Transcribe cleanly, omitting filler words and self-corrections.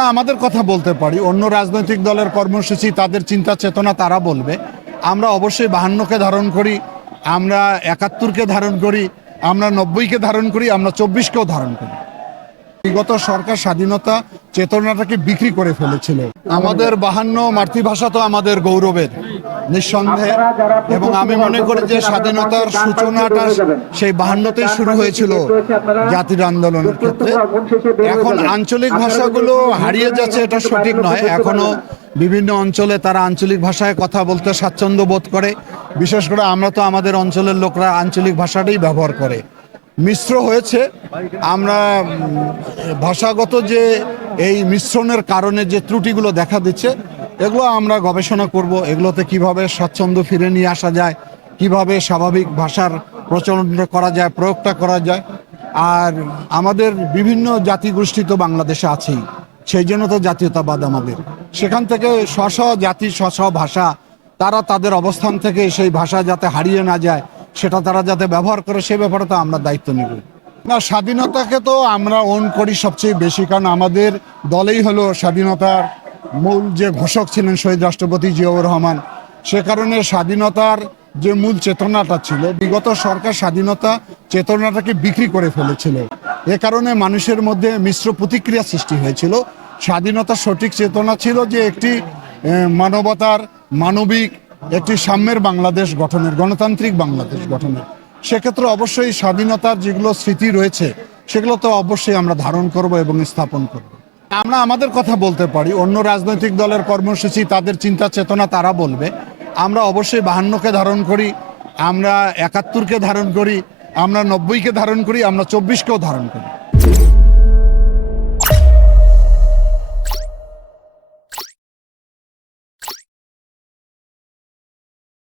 আমরা আমাদের কথা বলতে পারি, অন্য রাজনৈতিক দলের কর্মসূচি, তাদের চিন্তা চেতনা তারা বলবে। আমরা অবশ্যই 52কে ধারণ করি, আমরা 71কে ধারণ করি, আমরা 90কে ধারণ করি, আমরা 24কেও ধারণ করি। বিগত সরকার স্বাধীনতা চেতনাটাকে বিক্রি করে ফেলেছিল। আমাদের 52 মাতৃভাষা তো আমাদের গৌরবের, নিঃসন্দেহে। এবং আমি মনে করি যে স্বাধীনতার সূচনাটা সেই 52তেই শুরু হয়েছিল জাতির আন্দোলনের ক্ষেত্রে। এখন আঞ্চলিক ভাষাগুলো হারিয়ে যাচ্ছে, এটা সঠিক নয়। এখনো বিভিন্ন অঞ্চলে তারা আঞ্চলিক ভাষায় কথা বলতে স্বাচ্ছন্দ্য বোধ করে। বিশেষ করে আমরা তো আমাদের অঞ্চলের লোকরা আঞ্চলিক ভাষাটাই ব্যবহার করে। মিশ্র হয়েছে। আমরা ভাষাগত যে এই মিশ্রণের কারণে যে ত্রুটিগুলো দেখা দিচ্ছে, এগুলো আমরা গবেষণা করব। এগুলোতে কিভাবে স্বাচ্ছন্দ্য ফিরে নিয়ে আসা যায়, কিভাবে স্বাভাবিক ভাষার প্রচলনটা করা যায়, প্রয়োগটা করা যায়। আর আমাদের বিভিন্ন জাতিগোষ্ঠী তো বাংলাদেশে আছেই, সেই জন্য তো জাতীয়তাবাদ আমাদের। সেখান থেকে স্ব জাতি স্ব ভাষা, তারা তাদের অবস্থান থেকে সেই ভাষা যাতে হারিয়ে না যায়, সেটা তারা যাতে ব্যবহার করে, সে ব্যাপারে তো আমরা দায়িত্ব নিব। না, স্বাধীনতাকে তো আমরা ওন করি সবচেয়ে বেশি, কারণ আমাদের দলেই হলো স্বাধীনতার মূল যে ঘোষক ছিলেন শহীদ রাষ্ট্রপতি জিয়াউর রহমান। সে কারণে স্বাধীনতার যে মূল চেতনাটা ছিল, বিগত সরকার স্বাধীনতা চেতনাটাকে বিক্রি করে ফেলেছিল। এ কারণে মানুষের মধ্যে মিশ্র প্রতিক্রিয়া সৃষ্টি হয়েছিল। স্বাধীনতার সঠিক চেতনা ছিল যে একটি মানবতার, মানবিক একটি সাম্যের বাংলাদেশ গঠনের, গণতান্ত্রিক বাংলাদেশ গঠনের। সেক্ষেত্রে অবশ্যই স্বাধীনতার যেগুলো স্মৃতি রয়েছে, সেগুলো তো অবশ্যই আমরা ধারণ করব এবং স্থাপন করব। আমরা আমাদের কথা বলতে পারি, অন্য রাজনৈতিক দলের কর্মসূচি, তাদের চিন্তা চেতনা তারা বলবে। আমরা অবশ্যই 52কে ধারণ করি, আমরা 71কে ধারণ করি, আমরা 90কে ধারণ করি, আমরা 24কেও ধারণ করি।